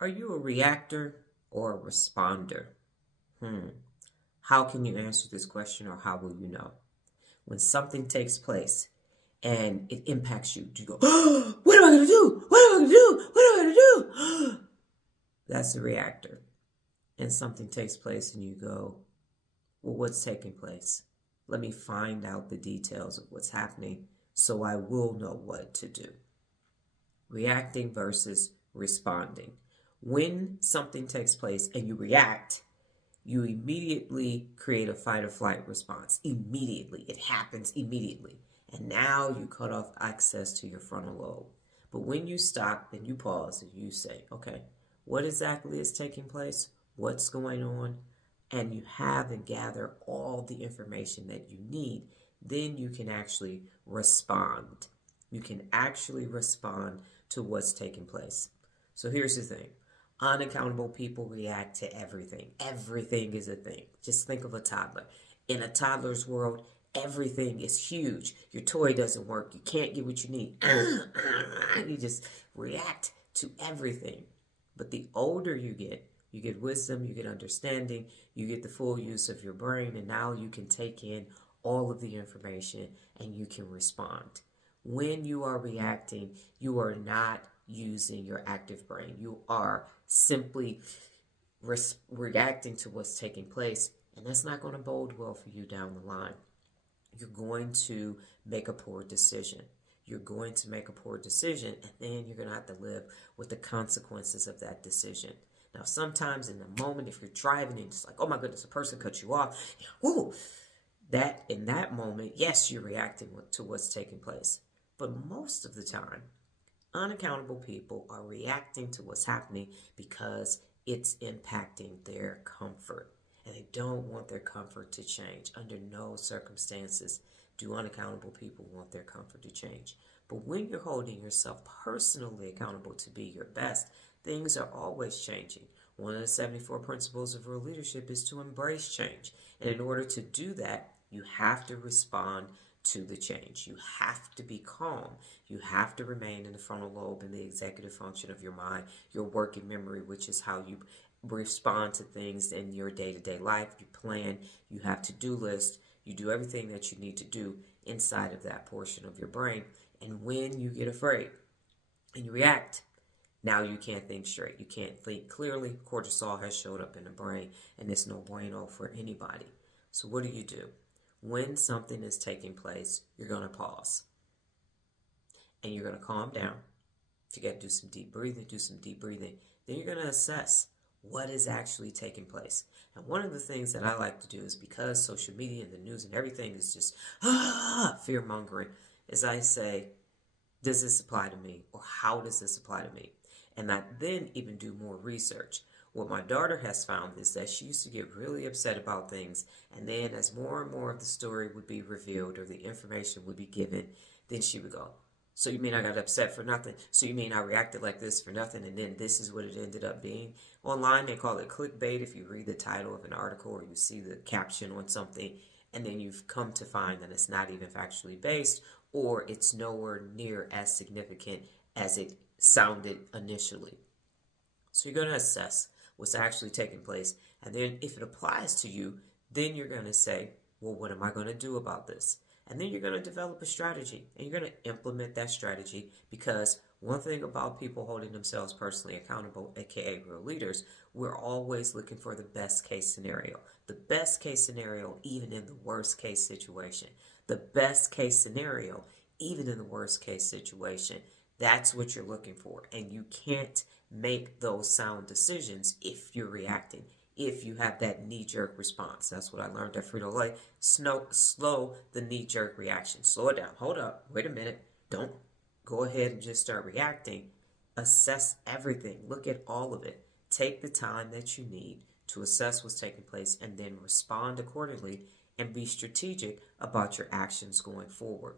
Are you a reactor or a responder? How can you answer this question, or how will you know? When something takes place and it impacts you, do you go, oh, what am I going to do? What am I going to do? What am I going to do? That's a reactor. And something takes place and you go, well, what's taking place? Let me find out the details of what's happening so I will know what to do. Reacting versus responding. When something takes place and you react, you immediately create a fight or flight response. Immediately. It happens immediately. And now you cut off access to your frontal lobe. But when you stop and you pause and you say, okay, what exactly is taking place? What's going on? And you have and gather all the information that you need, then you can actually respond. You can actually respond to what's taking place. So here's the thing. Unaccountable people react to everything. Everything is a thing. Just think of a toddler. In a toddler's world, everything is huge. Your toy doesn't work. You can't get what you need. You just react to everything. But the older you get wisdom, you get understanding, you get the full use of your brain, and now you can take in all of the information and you can respond. When you are reacting, you are not using your active brain. You are simply reacting to what's taking place, and that's not going to bode well for you down the line. You're going to make a poor decision. You're going to make a poor decision, and then you're going to have to live with the consequences of that decision. Now, sometimes in the moment, if you're driving and it's like, oh my goodness, a person cut you off, whoo, that in that moment, yes, you're reacting to what's taking place. But most of the time, unaccountable people are reacting to what's happening because it's impacting their comfort. And they don't want their comfort to change. Under no circumstances do unaccountable people want their comfort to change. But when you're holding yourself personally accountable to be your best, things are always changing. One of the 74 principles of real leadership is to embrace change. And in order to do that, you have to respond to the change. You have to be calm. You have to remain in the frontal lobe and the executive function of your mind, your working memory, which is how you respond to things in your day-to-day life. You plan, you have to-do list, you do everything that you need to do inside of that portion of your brain. And when you get afraid and you react, now you can't think straight. You can't think clearly. Cortisol has showed up in the brain, and it's no bueno for anybody. So what do? When something is taking place, you're going to pause. And you're going to calm down. If you got to do some deep breathing, do some deep breathing. Then you're going to assess what is actually taking place. And one of the things that I like to do is, because social media and the news and everything is just fear-mongering, is I say, does this apply to me? Or how does this apply to me? And I then even do more research. What my daughter has found is that she used to get really upset about things, and then as more and more of the story would be revealed or the information would be given, then she would go, so you mean I got upset for nothing? So you mean I reacted like this for nothing, and then this is what it ended up being? Online, they call it clickbait. If you read the title of an article or you see the caption on something, and then you've come to find that it's not even factually based, or it's nowhere near as significant as it sounded initially. So you're going to assess what's actually taking place, and then if it applies to you, then you're going to say, well, what am I going to do about this? And then you're going to develop a strategy, and you're going to implement that strategy, because one thing about people holding themselves personally accountable, aka real leaders, we're always looking for the best case scenario. The best case scenario, even in the worst case situation. The best case scenario, even in the worst case situation. That's what you're looking for. And you can't make those sound decisions if you're reacting, if you have that knee-jerk response. That's what I learned at Frito-Lay. Slow the knee-jerk reaction. Slow it down. Hold up. Wait a minute. Don't go ahead and just start reacting. Assess everything. Look at all of it. Take the time that you need to assess what's taking place, and then respond accordingly, and be strategic about your actions going forward.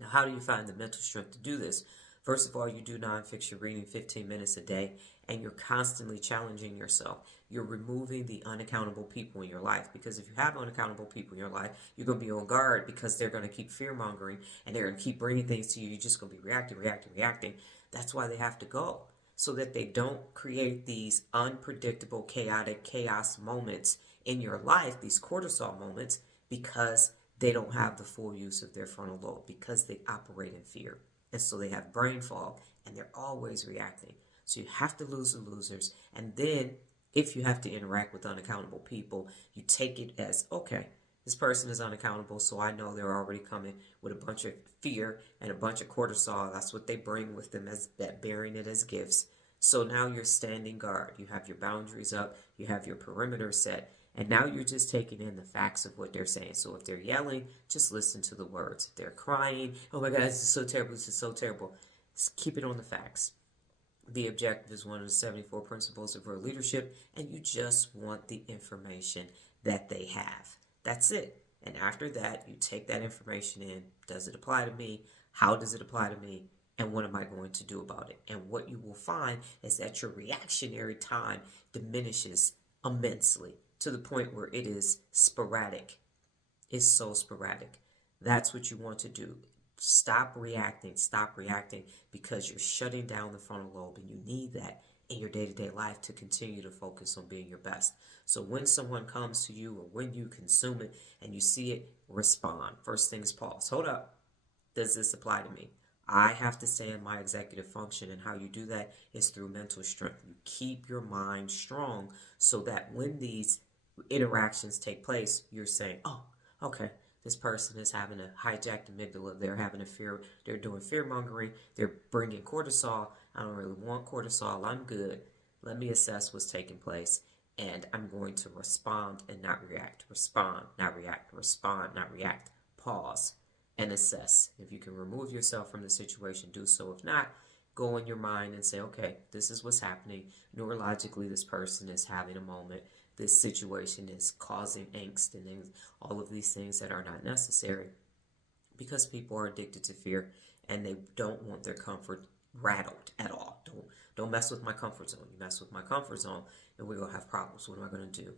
Now, how do you find the mental strength to do this? First of all, you do nonfiction reading 15 minutes a day, and you're constantly challenging yourself. You're removing the unaccountable people in your life, because if you have unaccountable people in your life, you're going to be on guard, because they're going to keep fear-mongering, and they're going to keep bringing things to you. You're just going to be reacting. That's why they have to go. so that they don't create these unpredictable, chaotic chaos moments in your life, these cortisol moments, because they don't have the full use of their frontal lobe, because they operate in fear. And so they have brain fog and they're always reacting. So you have to lose the losers. And then if you have to interact with unaccountable people, you take it as, okay, this person is unaccountable, so I know they're already coming with a bunch of fear and a bunch of cortisol. That's what they bring with them, as bearing it as gifts. So now you're standing guard. You have your boundaries up. You have your perimeter set. And now you're just taking in the facts of what they're saying. So if they're yelling, just listen to the words. If they're crying, oh my God, this is so terrible, this is so terrible. Just keep it on the facts. Be objective is one of the 74 principles of real leadership, and you just want the information that they have. That's it. And after that, you take that information in. Does it apply to me? How does it apply to me? And what am I going to do about it? And what you will find is that your reactionary time diminishes immensely to the point where it is sporadic. It's so sporadic. That's what you want to do. Stop reacting because you're shutting down the frontal lobe, and you need that in your day-to-day life to continue to focus on being your best. So when someone comes to you or when you consume it and you see it, respond. First thing is pause. Hold up. Does this apply to me? I have to stay in my executive function, and how you do that is through mental strength. You keep your mind strong so that when these interactions take place, you're saying, oh, okay, this person is having a hijacked amygdala. They're having a fear. They're doing fear mongering. They're bringing cortisol. I don't really want cortisol. I'm good. Let me assess what's taking place. And I'm going to respond and not react. Respond, not react. Respond, not react. Pause and assess. If you can remove yourself from the situation, do so. If not, go in your mind and say, okay, this is what's happening. Neurologically, this person is having a moment. This situation is causing angst and all of these things that are not necessary, because people are addicted to fear and they don't want their comfort rattled at all. Don't mess with my comfort zone. You mess with my comfort zone and we're going to have problems. What am I going to do?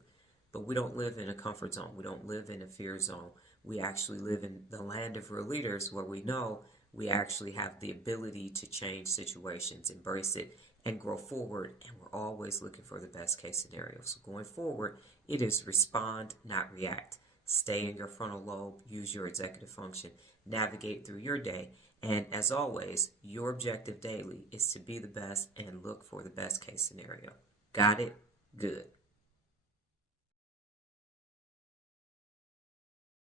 But we don't live in a comfort zone. We don't live in a fear zone. We actually live in the land of real leaders, where we know we actually have the ability to change situations, embrace it, and grow forward. And we're always looking for the best case scenario. So going forward, it is respond, not react. Stay in your frontal lobe, use your executive function, navigate through your day. And as always, your objective daily is to be the best and look for the best case scenario. Got it? Good.